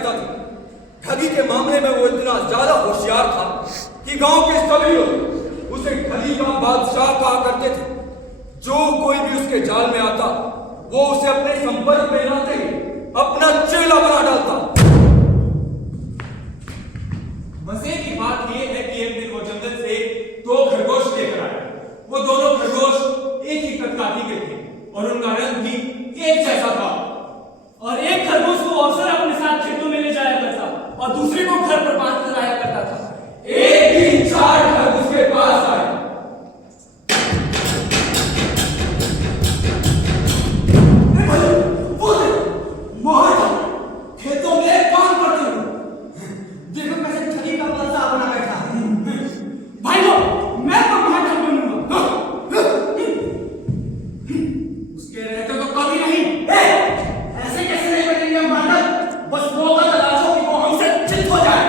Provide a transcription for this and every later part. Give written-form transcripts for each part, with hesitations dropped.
करता था। ठगी के मामले में वो इतना ज्यादा होशियार था कि गांव के सभी लोग उसे ठगी का बादशाह कहा करते थे। जो कोई भी उसके जाल में आता वो उसे अपने संपर्क में लाते ही अपना चेला बना डालता। मजे की बात यह है कि एक दिन वो जंगल से 2 खरगोश लेकर आया। वो दोनों खरगोश एक ही प्रजाति के थे और उनका रंग भी एक जैसा था। और एक खरगोश को अक्सर अपने साथ खेतों में ले जाया करता और दूसरे को घर पर बांध कर आया करता था। एक दिन 4 ठग उसके पास आए। खेतों में काम करते हो, देखो कैसे ठगी का बादशाह बना बैठा। भाई लोग, मैं तो महाठग बनूंगा। उसके रहते तो कभी नहीं। ऐसे कैसे नहीं बनेंगे महाठग? बस मौका तलाशो कि वो हमसे चित हो जाए।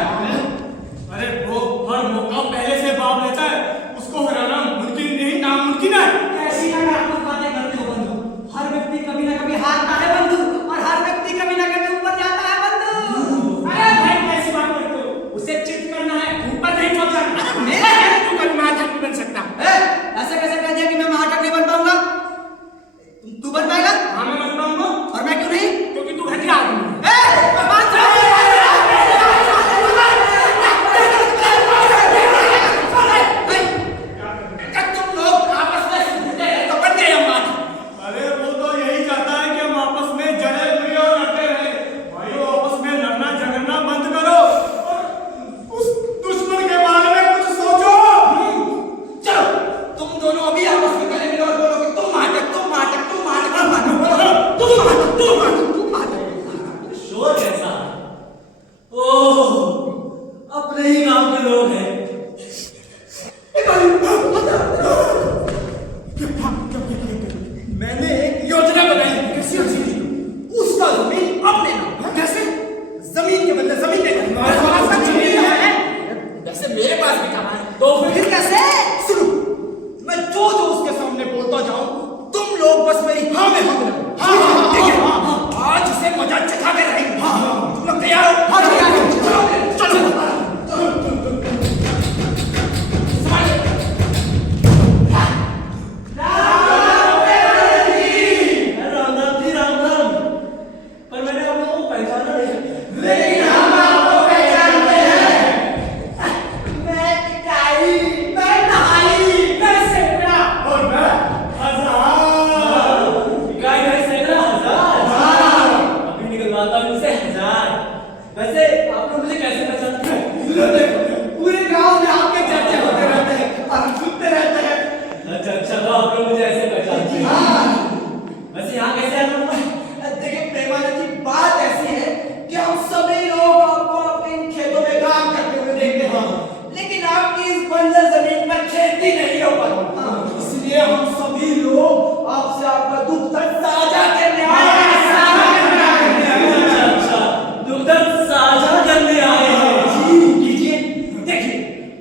अरे वो हर मौका पहले से बाप लेता है, उसको हराना मुमकिन नहीं, नामुमकिन है। ऐसी नकारात्मक बातें करते हो बंधु। हर व्यक्ति कभी ना कभी हारता है बंधु, और हर व्यक्ति कभी ना कभी ऊपर जाता है बंधु। अरे भाई, कैसी बात करते हो? उसे चित करना है, ऊपर नहीं पहुंचाना। अरे मेरा है, तू कभी महाठग नहीं बन सकता। ऐसे कैसे कह दिया कि मैं महाठग नहीं बन पाऊंगा? तू बन पाएगा? हाँ, मैं बन पाऊंगा। और मैं क्यों नहीं? क्योंकि तू घटिया आदमी है। तुम लोग आपस में सुनते हैं तो बन गए हम महाठग। अरे वो तो यही चाहता है कि हम आपस में जड़े हुए और लड़ते रहे। भाइयों, आपस में लड़ना झगड़ना बंद करो और उस दुश्मन के बारे में कुछ सोचो। चलो, तुम दोनों अभी आपस में गले मिलो और बोलो कि तुम महाठग, तुम महाठग, तुम महाठग, तुम महाठग, बोलो, तुम महाठग, तुम महाठग, तुम महाठग। शोर कैसा? ओह, अपने ही गांव के लोग हैं। मैंने एक योजना बनाई। कैसी योजना? उसका जमीन अपने नाम। कैसे? जमीन के बदले जमीन देगा। तुम्हारे पास तो जमीन है, वैसे मेरे पास भी कहाँ है? तो फिर कैसे? सुनो, मैं जो उसके सामने बोलता जाऊं, तुम लोग बस मेरी हाँ में हाँ मिलाओ। हाँ, ठीक है। आज इसे मजा चखा के रहेंगे। तुम लोग तैयार हो? हाँ, तैयार हो। चलो, चलो। पर मैंने आप लोगों को पहचाना नहीं। लेकिन हम आपको पहचानते हैं। मैं इकाई, मैं नहाई, मैं सेकड़ा, और मैं हजार। इकाई भाई सैकड़ा, हजार। अभी निकलवाता हूँ इनसे 1000। वैसे आप लोग मुझे कैसे पहचानते हैं? लो देखो, पूरे गांव में आपके चर्चे होते रहते हैं और हम सुनते रहते हैं। अच्छा, तो आप लोग मुझे ऐसे पहचानते हैं। वैसे यहाँ कैसे आए लोग? देखिए प्रेमानंद जी, बात ऐसी है कि हम सभी लोग आपको अपने इन खेतों में काम करते हुए देखते हैं, लेकिन आपकी इस बंजर जमीन पर खेती नहीं हो पाती। इसलिए हम सभी लोग आपसे आपका दुख दर्द साझा करने आए हैं। अच्छा, दुख दर्द साझा करने आए हैं। जी, लीजिए, देखिए,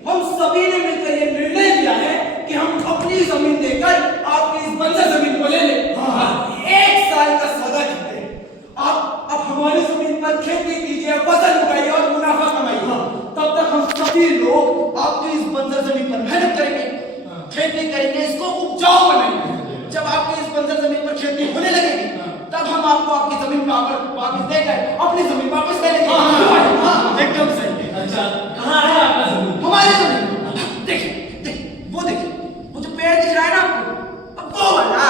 हम सभी ने मिलकर ये निर्णय लिया है कि हम अपनी जमीन देकर आपकी इस बंजर जमीन को ले लें। 1 साल का सौदा करते हैं। आप अब हमारी जमीन पर खेती कीजिए, फसल उगाइए और मुनाफा कमाइए। तब तक हम सभी लोग आपकी इस बंजर जमीन पर मेहनत करेंगे, खेती करेंगे, इसको उपजाऊ बनाएंगे। जब आपकी इस बंजर जमीन पर खेती होने लगेगी, तब हम आपको आपकी जमीन वापस देकर अपनी जमीन वापस ले लेंगे। एकदम सही। अच्छा, कहाँ है आपका जमीन? हमारी जमीन देखिए, देखिए, वो जो पेड़ दिख रहा है ना आपको, वो वाला,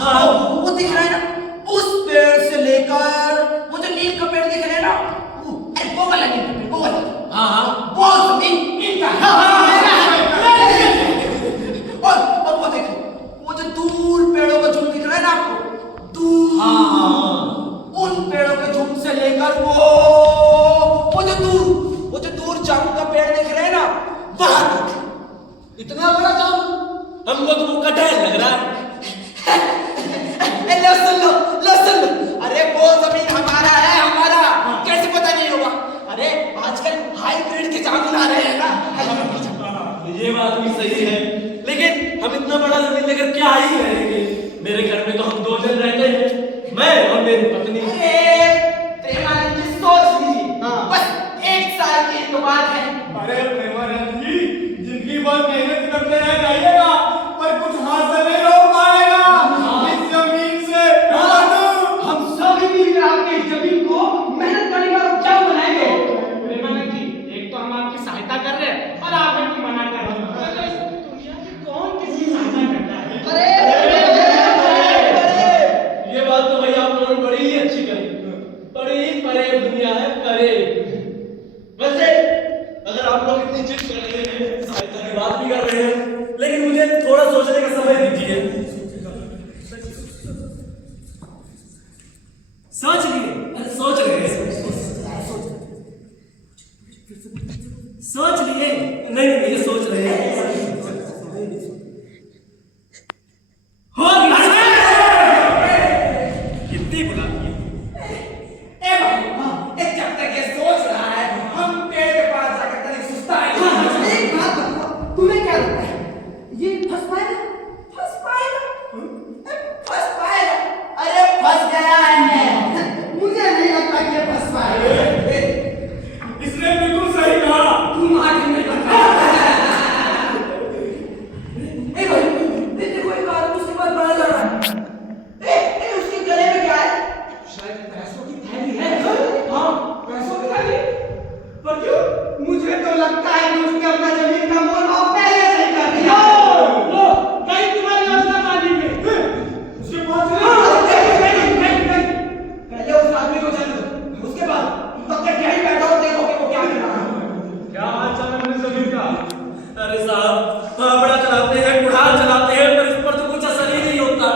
हाँ, वो दिख रहा है ना, उस पेड़ से लेकर वो जो नीम का पेड़ दिख रहा है ना, वो वाला नीम का पेड़, वो वाला, हाँ, वो जमीन इनका है। और वो देखो, वो जो दूर पेड़ों का झुंड दिख रहा है ना आपको, दूर, उन पेड़ों के झुंड से लेकर वो जो दूर जामुन का पेड़ दिख रहा है ना, वहां तक। इतना बड़ा जाम? हमको तो वो कटहल लग रहा है। लो सुन लो। अरे वो जमीन हमारा है, हमारा। कैसे पता नहीं होगा? अरे आजकल हाइब्रिड के जामुन आ रहे हैं ना। ये बात भी सही है, लेकिन हम इतना बड़ा जमीन लेकर क्या ही करेंगे? मेरे घर में तो हम 2 जन रहते हैं, मैं और मेरी पत्नी। अरे प्रेमानंद जी, सोच लीजिए। अरे प्रेमानंद जी, जिंदगी भर मेहनत करते रह जाइएगा पर कुछ हासिल नहीं हो पाएगा इस जमीन से। हम सब मिलकर आपके इस जमीन को मेहनत करने का उपजाऊ बनाएंगे। प्रेमानंद जी, एक तो हम आपकी सहायता कर रहे हैं और आप हमकी मना कर रहे हैं। तो इस दुनिया में कौन किसकी सहायता करता है? ये बात तो भाई आप लोगों ने बड़ी ही अच्छी कही। बड़ी ही फरेब दुनिया है, फरेब। वैसे अगर आप लोग इतनी जिद कर रहे हैं, सहायता की बात भी कर रहे हैं, लेकिन मुझे थोड़ा सोचने का समय दीजिए। सोच लिए, सोच रहे हैं, सोच लिए। नहीं नहीं, ये सोच रहे हैं। हो गया। कितनी बुला ए भाई, जब तक ये सोच रहा है हम पेड़ के पास जाकर तनिक सुस्ताएंगे। एक बात बताओ, तुम्हें क्या लगता है ये फंस पाएगा? फंस पाएगा? फंस पाएगा? अरे फंस गया है। मुझे नहीं लगता कि ये फंस पाएगा। इसने बिल्कुल सही कहा। तुम आगे नहीं लगता। ए भाई, देखो एक आदमी उसके पास बड़ा लड़ रहा है। ए, उसके गले में क्या है? शायद पैसों की थैली है। हाँ, पैसों की थैली। पर क्यों? मुझे तो लगता है कि उसने अपना जमीन का मोल भाव पहले से ही कर दिया। लो, कहीं तुम्हारी योजना पानी में। उसके पास पहले उस आदमी को चल दो, उसके बाद तब तक यहीं बैठो और देखो कि वो क्या कर रहा है। क्या हाल चाल है मेरे जमीन का? अरे साहब, बड़ा चलाते हैं, कुठार चलाते हैं, पर इस पर तो कुछ असर ही नहीं होता।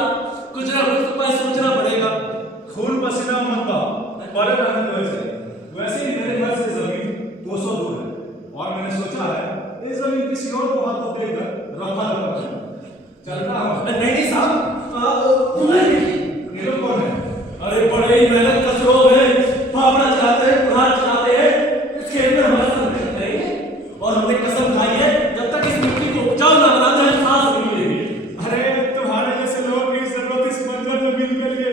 कुछ ना कुछ तो मैं सोचना पड़ेगा। खून पसीना मत बहाओ, बड़े मेहनत वैसे ही मेरे घर से जमीन 200 दूर है और मैंने सोचा है इस जमीन किसी और को हाथों देकर रफा दफा चलता हूँ। नहीं नहीं साहब, ये लोग कौन है? अरे बड़े ही मेहनत का स्रोत है। फावड़ा चलाते हैं, कुठार चलाते हैं, इस खेत में हमारा समय करेंगे और हमने कसम खाई है जब तक इस मिट्टी को उपजाऊ ना बना जाए सांस नहीं मिलेगी। अरे तुम्हारे जैसे लोगों की जरूरत इस बंजर जमीन के लिए।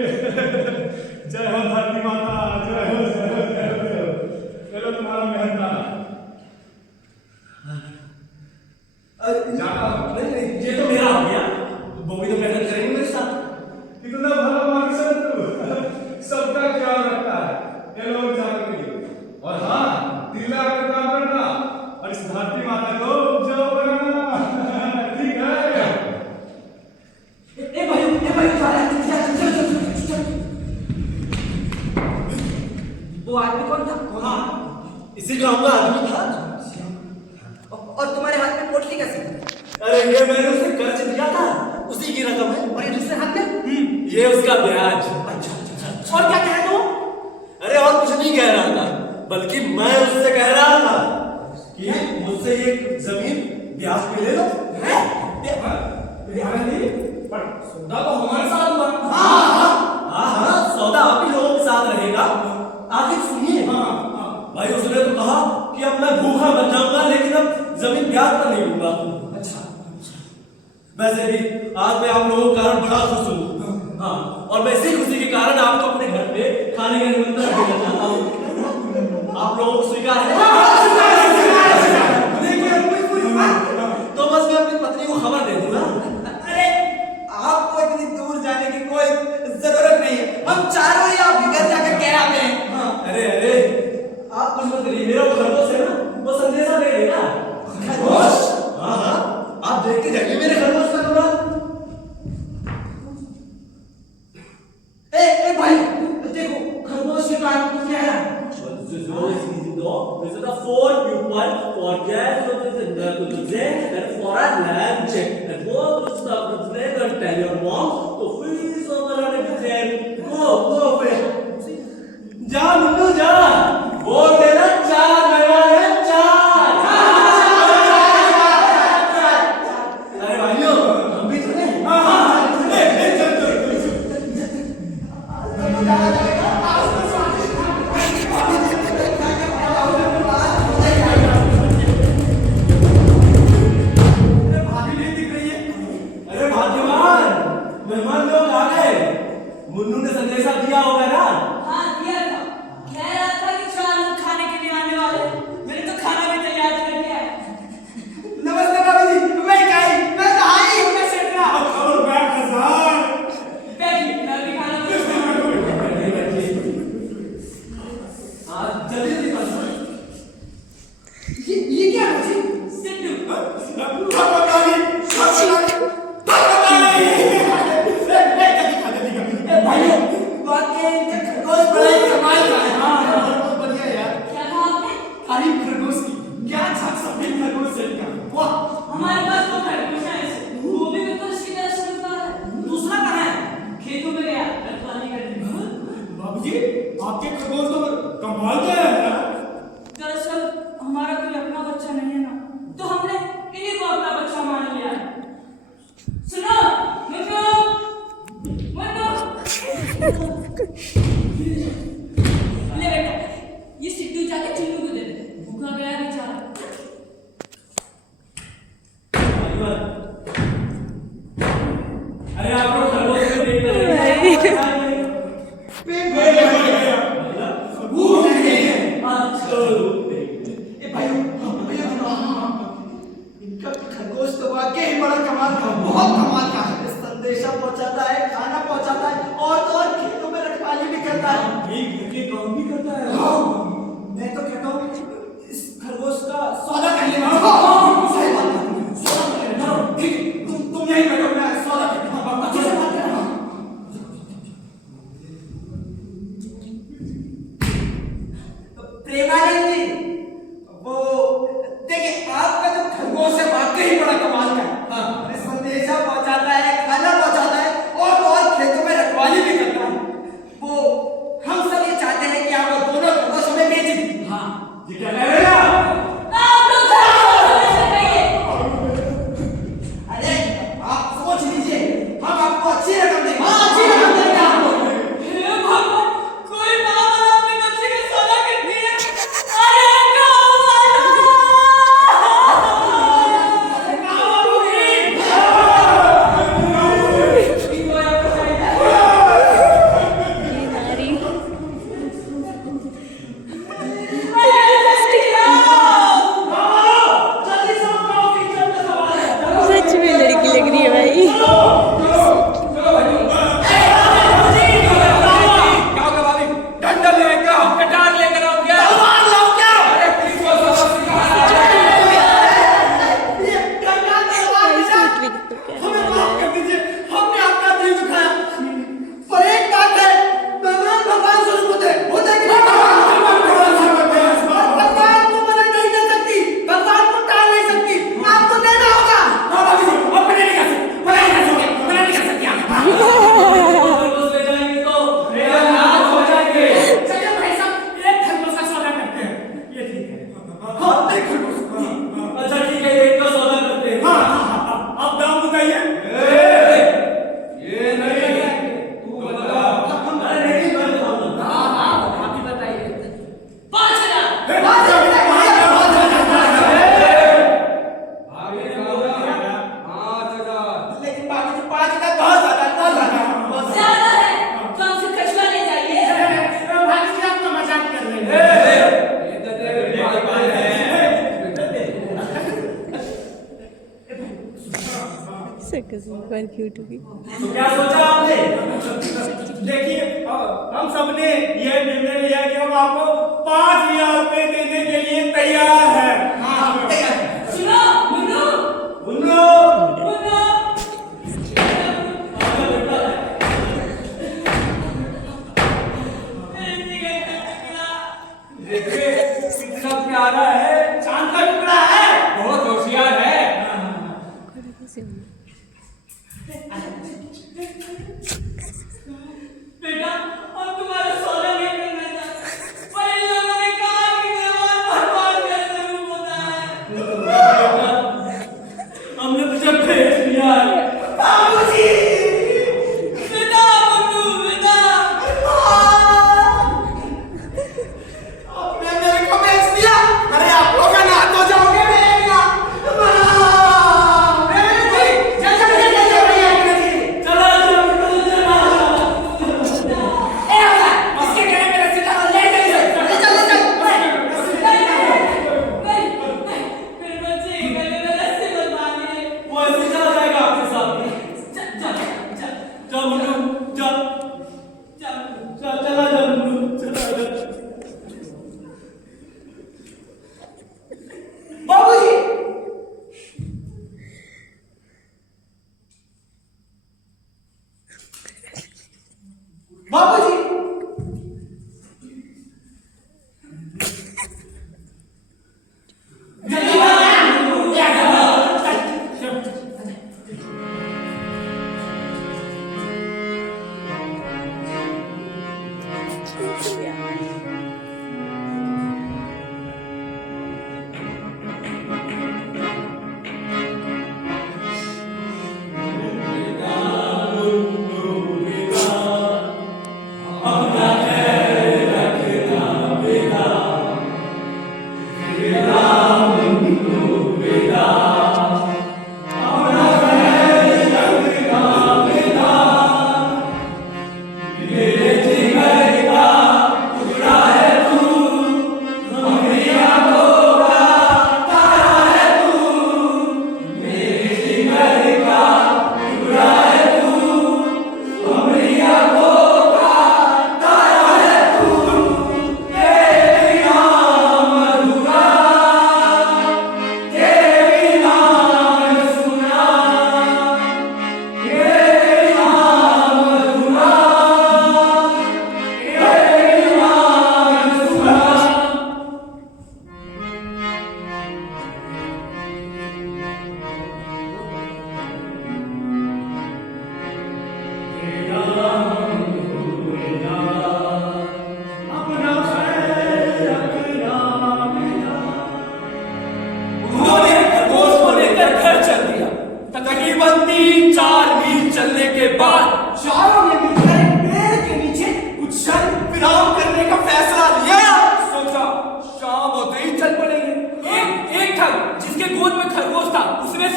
जय हो धरती माता, जय हो जय हो जय हो जय हो। चलो तुम्हारा मेहनत जाता हूँ। नहीं नहीं, ये तो मेरा हो गया। वो भी तो मेहनत करेंगे मेरे साथ। कितना भला मार्ग से तू सबका ख्याल रखता है ये लोग जाने के लिए। और हाँ, दिल लगा कर काम करना और इस धरती माता को उपजाऊ बनाना। ठीक है? ए भाई, चल। वो आदमी कौन था? हाँ, इसी गांव का आदमी था। और तुम्हारे हाथ में पोटली कैसे? अरे ये मैंने उसे कर्ज दिया था, उसी की रकम है। और ये दूसरे हाथ में? ये उसका ब्याज। अच्छा। और क्या कह दो? अरे और कुछ नहीं कह रहा था, बल्कि मैं उससे कह रहा था कि मुझसे ये जमीन ब्याज पे ले लो। पर सौदा तो हमारे साथ हुआ। हाँ, सौदा आप ही लोगों के साथ रहेगा। आखिर सुनिए, भाई उसने तो कहा कि अब मैं भूखा मर जाऊंगा, लेकिन अब जमीन ब्याज पर नहीं लूंगा। अच्छा। वैसे भी आज मैं आप लोगों के कारण बड़ा खुश हूँ। हाँ, और मैं इसी खुशी के कारण आपको अपने घर पे खाने का निमंत्रण देना चाहता हूँ। आप लोगों को स्वीकार है? तो बस मैं अपनी पत्नी को खबर दे दूंगा। अरे आपको इतनी दूर जाने की कोई जरूरत नहीं है। हम चारों ही आपके घर जाकर कह आते हैं। हाँ। अरे आप कुछ मत करिए, मेरा खरगोश है ना, वो संदेशा दे देगा। खरगोश? हाँ, आप देखते जाइए मेरे खरगोश का कमरा। ए भाई, देखो खरगोश के कान को क्या है? This is the 4 pupil for gas, what is in the zen and for a lamb check. And go to the zen and tell your mom to freeze over on the zen. Go, जा मुन्नू जा, वो तेरा 4 मेहमान है, 4। अरे भाइयों, हम भी चले। मेहमान लोग आ गए। मुन्नू ने संदेशा दिया होगा ना? हाँ दिया था। खैर जल्दी जल्दी बस। ये क्या है जी? सिद्धू भाइयों वाकई इनका खरगोश बड़ा ही कमाल का है। हाँ बहुत बढ़िया यार। क्या कहा आपने? तारीफ खरगोश की, क्या छाप सफेद खरगोश है इनका। वाह। हमारे पास तो खरगोश है ऐसे। वो भी बिल्कुल इसकी तरह चलता है। दूसरा कहाँ है? खेतों में गया रखवाली करने। बाबूजी आपके खरगोश तो कमाल के हैं यार। दरअसल हमारा कोई अपना बच्चा नहीं है ना, तो हमने इन्हीं को अपना बच्चा मान लिया है। सुनो, मुन्नू, मुन्नू। ले बेटा, ये सिद्धू जाके चिन्नू को दे दे। भूखा गया बेचारा। अरे आप लोग खरगोश को देख रहे हैं भूख नहीं है। अच्छा ए भाइयों इनका खरगोश तो वाकई ही बड़ा कमाल का, बहुत कमाल का है। संदेशा पहुंचाता है, खाना पहुंचाता है और तो और खेतों में रखवाली भी करता है। एक घर के काम भी करता है। मैं तो कहता हूँ इस खरगोश का सौदा कर लेना। सही बात है, सौदा कर लेना। ठीक है, तुम यहीं बैठो, मैं सौदा करता हूँ। अच्छे से बात करना। प्रेमानंद जी, वो देखिए आपका जो खरगोश है वाकई ही बड़ा कमाल का है। हाँ, संदेशा पहुंचाता है, खाना पहुंचाता है और खेतों में रखवाली भी करता है। वो हम सब ये चाहते हैं कि आप वो दोनों खरगोश हमें बेच दें। हाँ, ये क्या कह रहे हैं आप? आप लोग खरगोश से कहिए। अरे आप सोच लीजिए, हम आपको अच्छी रकम देंगे। हाँ, अच्छी रकम देंगे आपको। हे भगवान, कोई माँ बाप अपने बच्चे का सौदा करती है। अरे सच में लड़की लग रही है भाई। क्या हो गया भाभी? डंडा लेकर आओ, कटार लेकर आओ क्या? तलवार लाओ क्या? अरे पुलिस को सबक सिखा रहा है। ये डंडा तलवार भाई निशान। सोच ली तो क्या हमें वाला माफ है। कर दीजिए, हमने आपका दिल दुखाया। पर एक बात है, भगवान स्वरूप होते हैं कि नहीं? भगवान को मना नहीं कर सकती, भगवान को टाल नहीं सकती, आपको देना होगा। खरगोश ले जाएंगे तो नाच हो जाएंगे। चलिए भाई साहब, एक खरगोश का सौदा करते हैं। ये ठीक है। हाँ, देखो। अच्छा ठीक है, एक का सौदा करते हैं। आप दाम बताइए। ये नहीं है। तू बता। अरे नहीं मैं बताऊंगा। हाँ हाँ, आप ही बताइए। 5,000। भाभी ने बोला 5,000। लेकिन बाबूजी 5,000 बहुत ज्यादा है, बहुत ज्यादा है, बहुत ज्यादा है। ज्यादा है तो हमसे कछुआ ले जाइए। भाभी जी आप तो मजाक कर रहे हैं। ये तो तेरे भाई भाई है। super cute होगी। तो क्या सोचा आपने? देखिए हम सबने यह निर्णय लिया कि हम आपको 5,000 रुपए देने के लिए तैयार हैं। सुनो, मुन्नू, मुन्नो मुन्नू। देखिए कितना प्यारा है, चांद का टुकड़ा है, बहुत होशियार है। बेटा, हम तुम्हारा सौदा नहीं करना चाहते। पर इन लोगों ने कहा कि मेहमान भगवान का स्वरूप होता है। हमने तुझे भेज दिया है। बाबूजी! बेटा, मुन्नू, बेटा। आपने मेरे को बेच दिया। अरे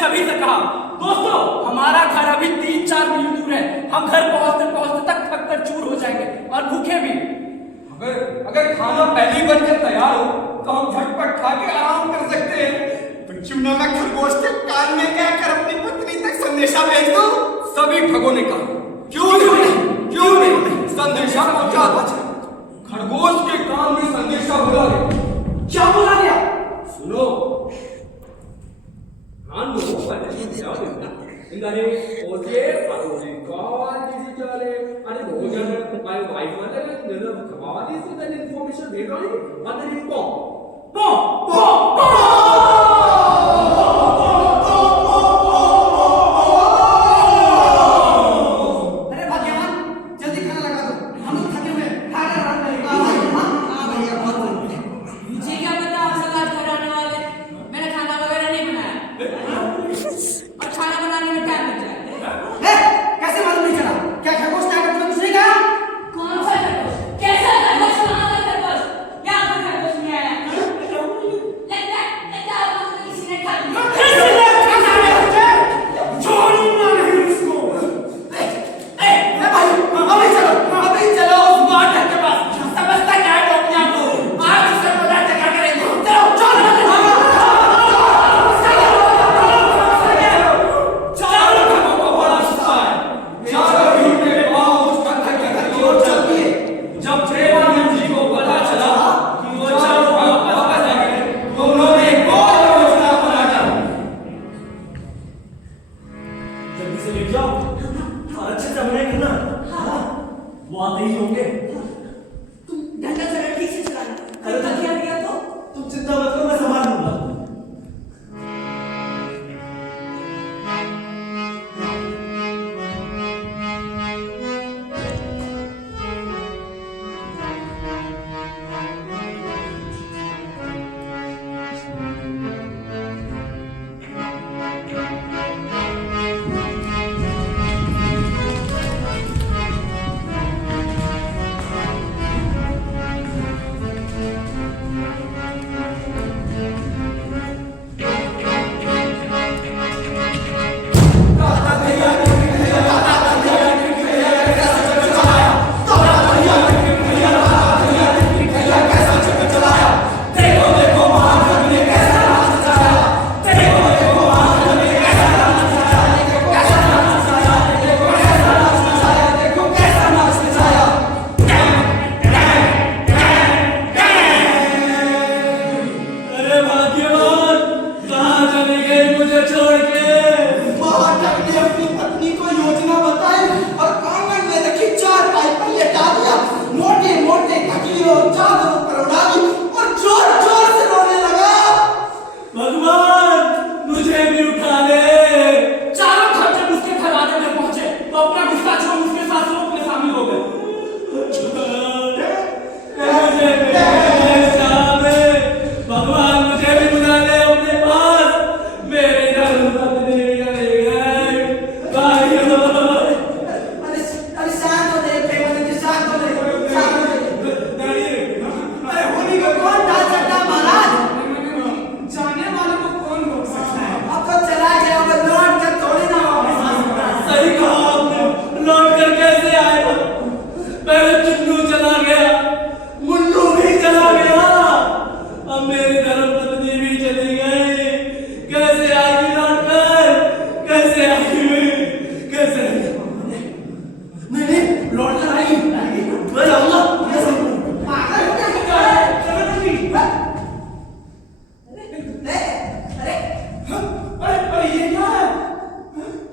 सभी से कहा, दोस्तों हमारा घर अभी 3-4 मील दूर है, हम घर पहुंचते पहुंचते तक थक कर चूर हो जाएंगे और भूखे भी। अगर खाना पहले ही बनकर तैयार हो तो हम झटपट खा के आराम कर सकते हैं। तो क्यों ना मैं खरगोश के कान में कहकर अपनी पत्नी तक संदेशा भेज दूं? सभी ठगों ने कहा, क्यों नहीं संदेशा पहुंचा था। खरगोश के कान में संदेशा बोला गया। क्या बोला गया? सुनो, इंदाने ओके पारोली कॉल किसी चले आणि भोजन माय वाइफ वाले ने कमाली से दैट इन्फॉर्मेशन भेज रही अंदर इन पो अरे भाग्यवान, जल्दी खाना लगा दो, हम लोग थके हुए हैं। खा कर आराम करेंगे। हां भैया, बहुत बढ़िया। मुझे क्या पता आप सब आज घर आने वाले, मैंने खाना वगैरह नहीं बनाया और खाना बनाने में टाइम लग जाएगा। कैसे मालूम नहीं चला? क्या खरगोश क्या करता कुछ नहीं कहा? कौन सा खरगोश? कैसा खरगोश? कहाँ का खरगोश? यहाँ पर खरगोश नहीं आया। लगता है आप लोगों को किसी ने खा लिया। अभी चलो उस वाटर के पास। समझता क्या है अपने आप को? आज उसे पता है क्या करेंगे। चलो जब प्रेमानंद जी को पता चला कि वो चारों वापस आ जाएंगे तो उन्होंने एक और योजना बनाया। जल्दी से लेट जाओ और अच्छे से बनाए करना। वो आते ही होंगे। तुम ढंगा जरा ठीक से चलाना। अरे कहीं क्या किया तो? तुम चिंता मत करो, मैं संभाल लूंगा।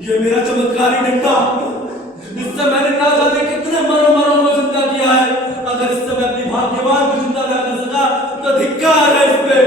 ये मेरा चमत्कारी डंडा, इससे मैंने ना जाने कितने मरो को जिंदा किया है। अगर इससे मैं अपनी भाग्यवान को जिंदा न कर सका तो धिक्कार है इस पे।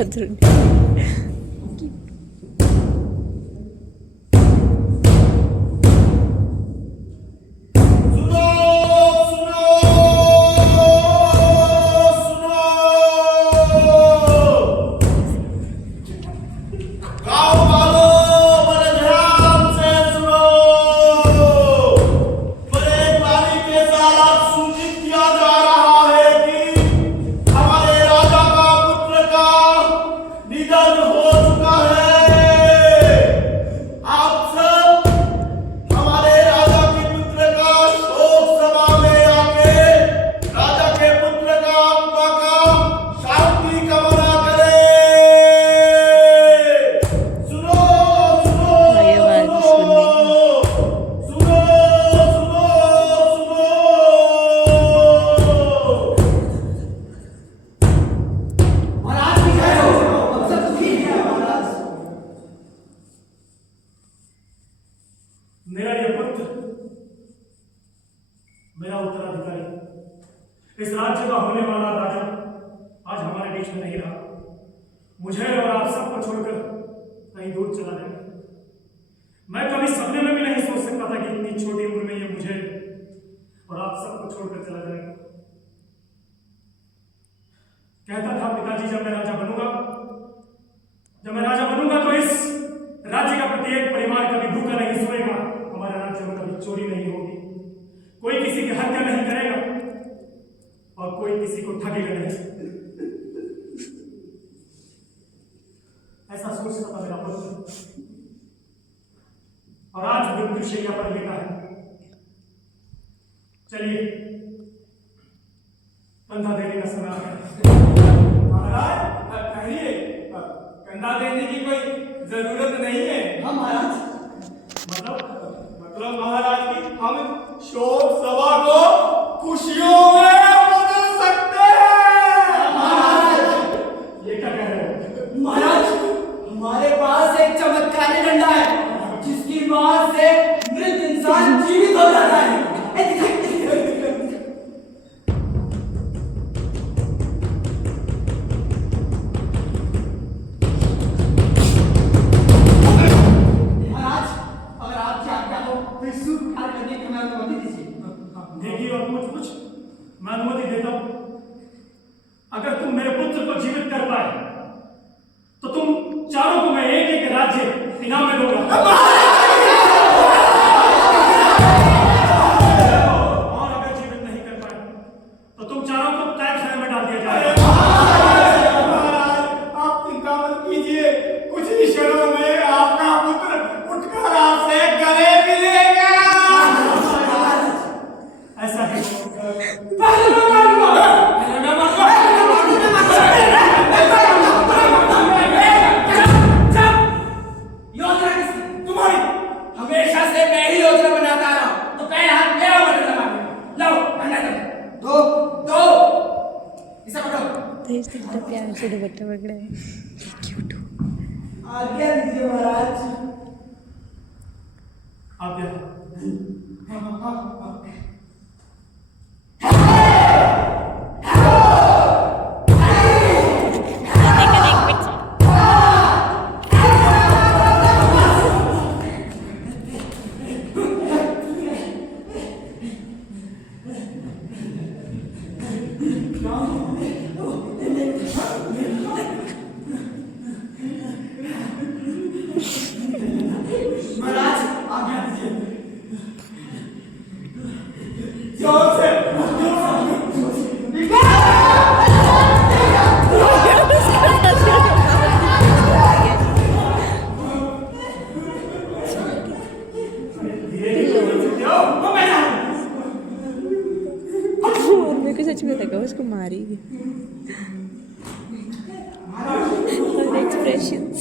सुनो सुनो सुनो गाँव वालों बड़े ध्यान से सुनो बड़े पानी के साथ सूचित किया जा रहा है कि हमारे राजा का पुत्र का निधन हो चुका है। आप सब हमारे राजा के पुत्र का शोक सभा में आके राजा के पुत्र का आत्मा का शांति कामना करें। सुनो सुनो ये बात सुनो सुनो सुनो सुनो महाराज की जय हो। हम सब दुखी हैं महाराज। मेरा ये पुत्र मेरा उत्तराधिकारी इस राज्य का होने वाला राजा आज हमारे बीच में नहीं रहा। मुझे और आप सबको छोड़कर कहीं दूर चला जाएगा। मैं कभी सपने में भी नहीं सोच सकता था कि इतनी छोटी उम्र में ये मुझे और आप सबको छोड़कर चला जाएगा। कहता था पिताजी जब मैं राजा बनूंगा तो इस राज्य का प्रत्येक परिवार कभी भूखा नहीं सोएगा, हमारे राज्य में कभी चोरी नहीं होगी, कोई किसी की हत्या नहीं करेगा और कोई किसी को ठगेगा नहीं। ऐसा सोचता था मेरा पुत्र और आज मृत्युशैया पर लेटा है। चलिए कंधा देने का समय आ गया। महाराज कहिए कंधा देने की कोई जरूरत नहीं है। हम महाराज मतलब महाराज की हम शोक सभा को खुशियों में बदल सकते हैं। महाराज ये क्या कह रहे हो? महाराज हमारे पास एक चमत्कारी डंडा है जिसकी मार से मृत इंसान जीवित हो जाता है। महाराज अगर आपकी आज्ञा हो तो इस शुभ कार्य करने की हमें अनुमति दीजिए। देखिए और कुछ मैं अनुमति देता हूं। अगर तुम मेरे पुत्र को जीवित कर पाए तो तुम चारों को मैं एक एक राज्य इनाम में दूंगा। और अगर जीवित नहीं कर पाए तो तुम चारों को कैदखाने में डाल दिया जाएगा। महाराज आप चिंता मत कीजिए, कुछ ही क्षणों में आपका पुत्र उठकर आपसे गले मिलेगा। ऐसा ही योजना किसकी? तुम्हारी। हमेशा से मैं ही योजना बनाता रहा हूं, तो पहले हाथ मेरा बटन दबा दो। लो बटन दो दो इसे पकड़ो। तेज कितना प्यार से दुपट्टा पकड़ा है। क्यूट। आज्ञा दीजिए महाराज। आप क्या महाराज आज्ञा दीजिए। जोर से और मेरे को सच में लगा उसको मारेगी। एक्सप्रेशंस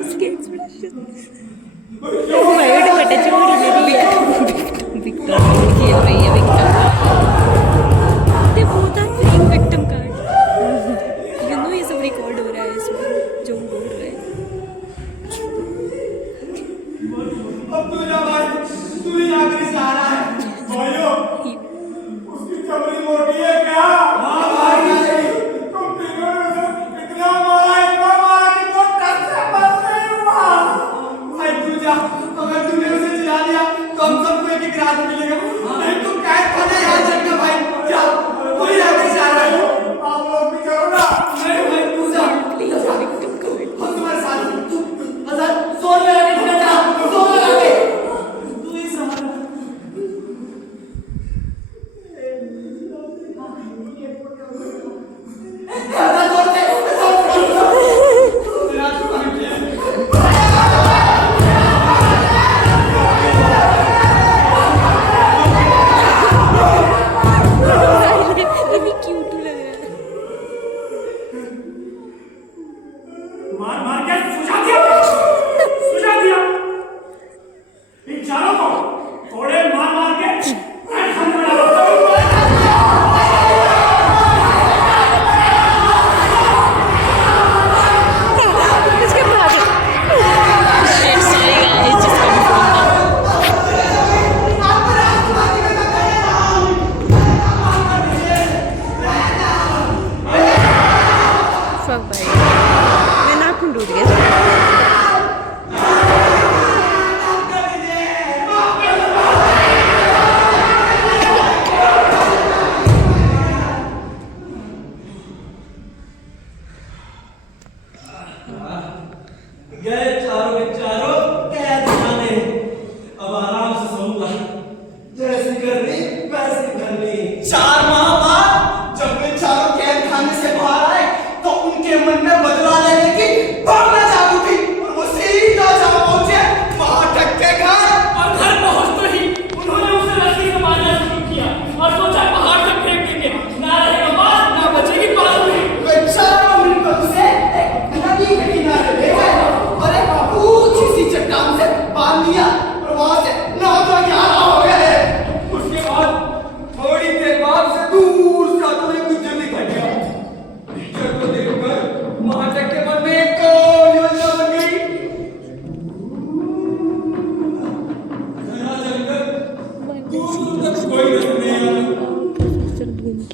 उसके एक्सप्रेशंस। ओह माय गॉड बटा चोरी ले लिया। विक्टर खेल रही है victor. They both are playing victim card. You know ये सब रिकॉर्ड हो रहा है इसमें जो बोल रहे हैं। अब्दुल्ला भाई तू ही आखिरी सहारा है। भाइयों उसकी चमड़ी मोटी है क्या? हाँ भाई तुम तीनों में से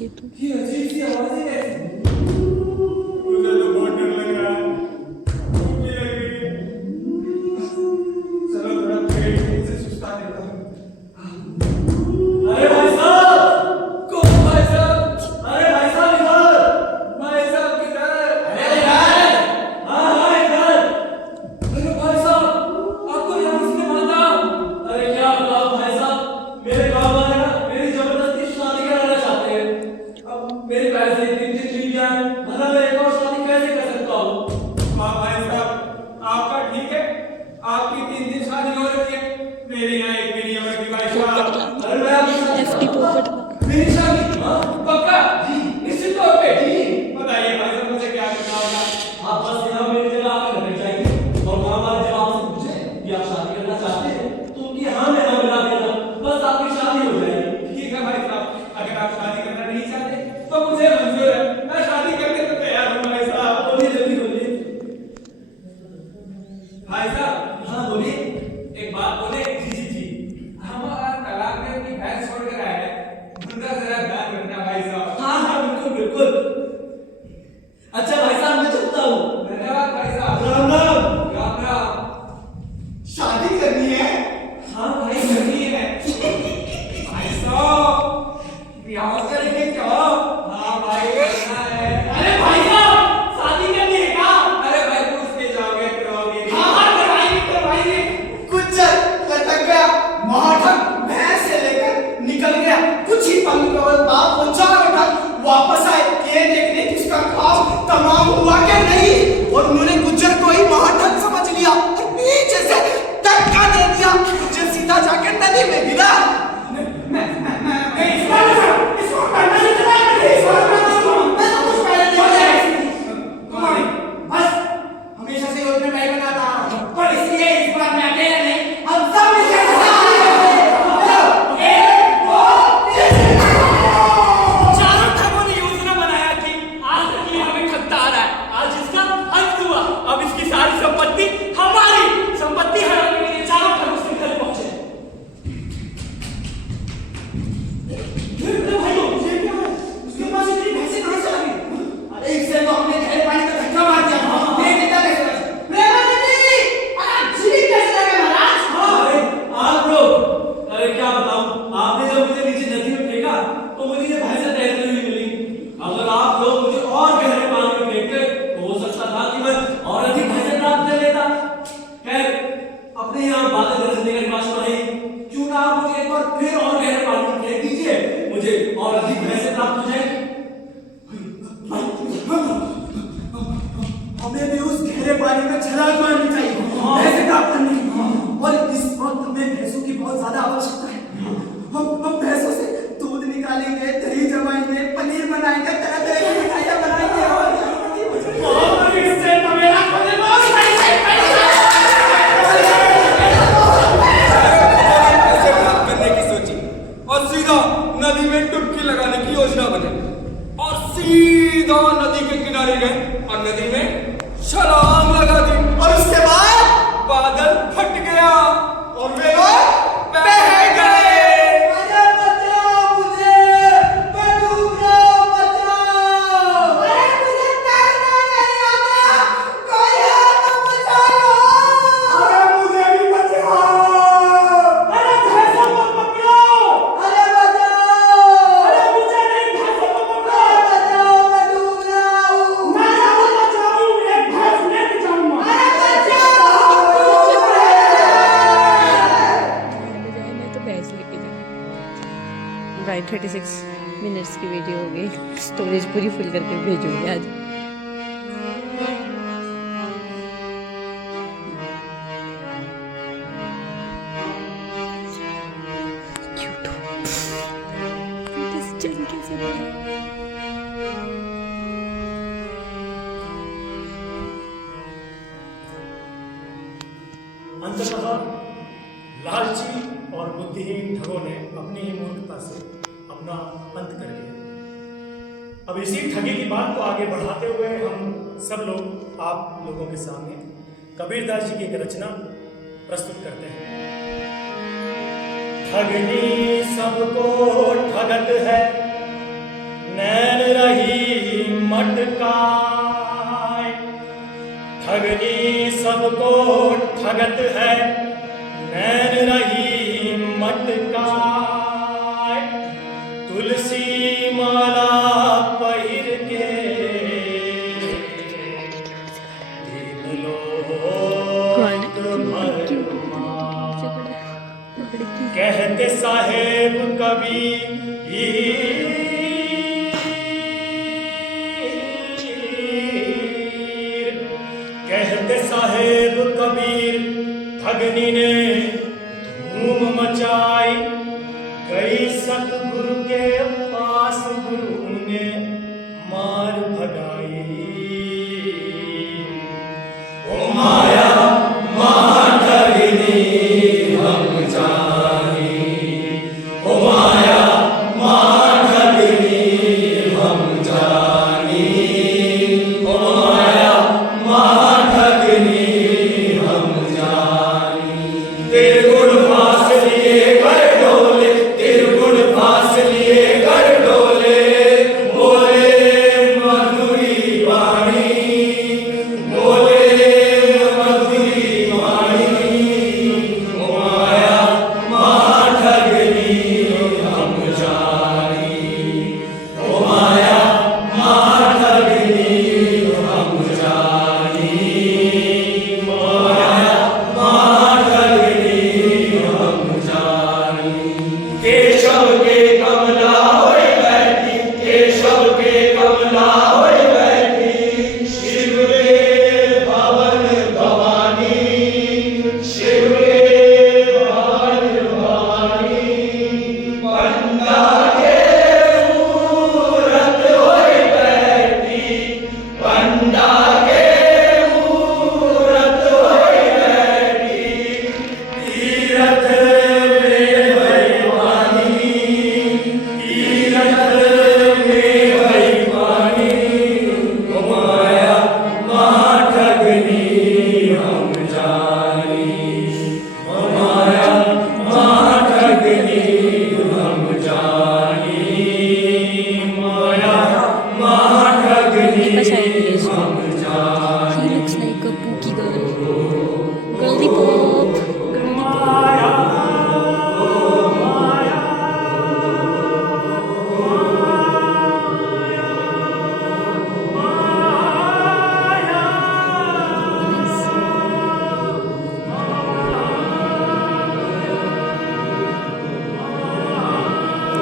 दे तू। ये अजीब सी आवाजें कैसी? मुझे तो बहुत डर लग रहा है। भूख भी लग रही है। चलो थोड़ा पेट से सुस्ता देता हूँ। अरे भाई साहब, कौन भाई साहब? अरे भाई साहब इधर। भाई साहब किधर? अरे यार, हाँ हाँ इधर। अरे भाई साहब, आपको यहाँ किसने मारा? अरे क्या बताऊं भाई साहब, मेरे गांव वाले ना मेरी जबरदस्ती शादी कराना चाहते हैं। अब मेरे पैसे 3 दिन मिल जाए, भला मैं एक और शादी कैसे कर सकता हूँ? हाँ भाई साहब, आपका ठीक है। आपकी 3 दिन शादी हो रही है। मेरे यहाँ एक भी नहीं हो रही भाई साहब। अरे मैं आपकी शादी एफडी पोपट का। मेरी शादी? पक्का? जी, निश्चित तौर पे। जी। बताइए भाई साहब, मुझे क्या करना होगा? आप बस यहाँ मेरी जगह आके रहना चाहिए और गाँव वाले जब आपसे पूछे कि आप शादी करना चाहते हैं तो उनकी हाँ में हाँ मिला देना, बस आपकी शादी हो जाएगी। ठीक है भाई साहब, अगर आप शादी करना नहीं चाहते तो मुझे मंजूर है। मैं शादी करने को तैयार हूँ भाई साहब। बोलिए जल्दी बोलिए। भाई साहब, हाँ बोलिए। एक बात बोले। जी जी जी। हमारा तालाब में अपनी भैंस छोड़ कर आया है। उनका जरा ध्यान रखना भाई साहब। हाँ हाँ बिल्कुल बिल्कुल। अच्छा भाई साहब मैं चलता हूँ। धन्यवाद भाई साहब। राम राम। राम राम। शादी करनी है? हाँ भाई करनी है भाई साहब, ब्याह करेंगे क्या? हाँ भाई करना है। अरे भाई साहब, शादी करनी है क्या? अरे भाई पूछ के जाओगे कराओगे नहीं? हाँ हाँ करवाइए करवाइए। गुज्जर लटक गया, महाठग भैंस से लेकर निकल गया। कुछ ही पल बाद वो चार उठक वापस आए ये देखने कि उसका ख्वाब तमाम हुआ कि नहीं, और उन्होंने गुज्जर को ही महाठग समझ लिया और पीछे से धक्का दे दिया। गुज्जर सीधा जाकर नदी में गिरा। इसको करना नहीं मैं तो कुछ पहले नहीं किया। बस हमेशा से योजना मैं ही बनाता हूं, पर इसलिए इस बार मैं अकेला नहीं, हम सब मिलकर चारों ठगों ने योजना बनाया कि आज तक ये हमें ठगता आ रहा है, आज इसका अंत हुआ। अब इसकी सारी संपत्ति हमारी। संपत्ति हराने के लिए चारों ठग उसके घर पहुंचे। उसके पास इतनी भैंसें कहां से आ गई? अरे इससे तो हमने गहरे पानी का धक्का मार दिया। ये कितना कैसे बचा? प्रेमानंदी, अरे जी कैसे लगे महाराज? अरे आप लोग, अरे क्या बताऊं, आपने जब मुझे नीचे नदी में फेंका तो मुझे ये भैंसें तैरती हुई मिली। अगर आप लोग मुझे और गहरे पानी में फेंकते तो हो सकता था कि मैं और अधिक भैंसें प्राप्त कर लेता। खैर अपने यहाँ बातें गरजने का रिवाज तो है, क्यों ना आप मुझे एक बार फिर और गहरे पानी में फेंक दीजिए, मुझे और अधिक भैंसें प्राप्त हो जाएगी। हमें भी उस गहरे पानी में छलांग मारनी चाहिए, भैंसें प्राप्त करने की। और इस वक्त हमें भैंसों की बहुत ज्यादा आवश्यकता है। हम भैंसों से दूध निकालेंगे, दही जमाएंगे, पनीर बनाएंगे, तरह तरह की मिठाइयां बनाएंगे और इससे तो मेरा खुद बहुत पैसे ऐसे प्राप्त करने की सोची और सीधा नदी में डुबकी लगाने की योजना बनी और सीधा नदी के किनारे गए और नदी में छलांग लगा दी। और उसके बाद बादल फट गया और वे लोग बह गए। अरे बचाओ मुझे, मैं डूब रहा हूं, बचाओ। अरे मुझे तैरना नहीं आता, कोई है तो बचाओ। अरे मुझे भी बचाओ। अरे भैंसों को पकड़ो। अरे बचाओ। अरे मुझे नहीं, भैंसों को पकड़ो। अरे बचाओ, मैं डूब रहा हूं। मैं जाऊँ बचाऊँ, एक भैंस लेके जाऊँगा। अरे बचाओ, डूब रहे हैं। मैं तो भैंस लेके जाऊँ। भाई 36 मिनट्स की वीडियो हो गई, स्टोरेज पूरी फुल करके भेजूंगी आज। चल कैसे अंततः लालची और बुद्धिहीन ठगों ने अपनी ही मूर्खता से अपना अंत कर लिया। अब इसी ठगी की बात को आगे बढ़ाते हुए हम सब लोग आप लोगों के सामने कबीरदास जी की एक रचना प्रस्तुत करते हैं। ठगनी सबको ठगत है, मटकाए। ठगनी सबको ठगत है, नैन रही मटकाए। तुलसी माला पहिर के कहते साहेब कबीर, कहते साहेब कबीर, ठगनी ने धूम मचाई। गई सतगुरु के पास, गुरु ने मार भगाई। ओ माया माधविनी हम जानी, ओ माया माधविनी हम जानी, ओ माया माधविनी हम जानी। तेरे गुण पास लिए कर डोले, तेरे गुण पास लिए कर डोले, बोले मधुरी वाणी, बोले मधुरी वाणी। ओ माया माधविनी हम जानी, ओ माया माधविनी हम जानी, माया माधविनी हम जानी। केशव के कमला होए बैठी, केशव के कमला होए बैठी, शिव के भवन भवानी, शिव के भवन भवानी। पंडा के मूरत होए बैठी, पंडा के मूरत होए बैठी। तीरथ में भई वाणी, तीरथ में भई वाणी। ओ माया माधविनी हम जानी, ओ माया माधविनी हम जानी, माया माधविनी हम जानी। He looks like a pookie girl. Girly pop. Girly pop.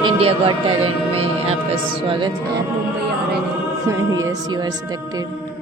India got talent में आपका स्वागत है। मुंबई आ रहे हैं। Yes, you are selected.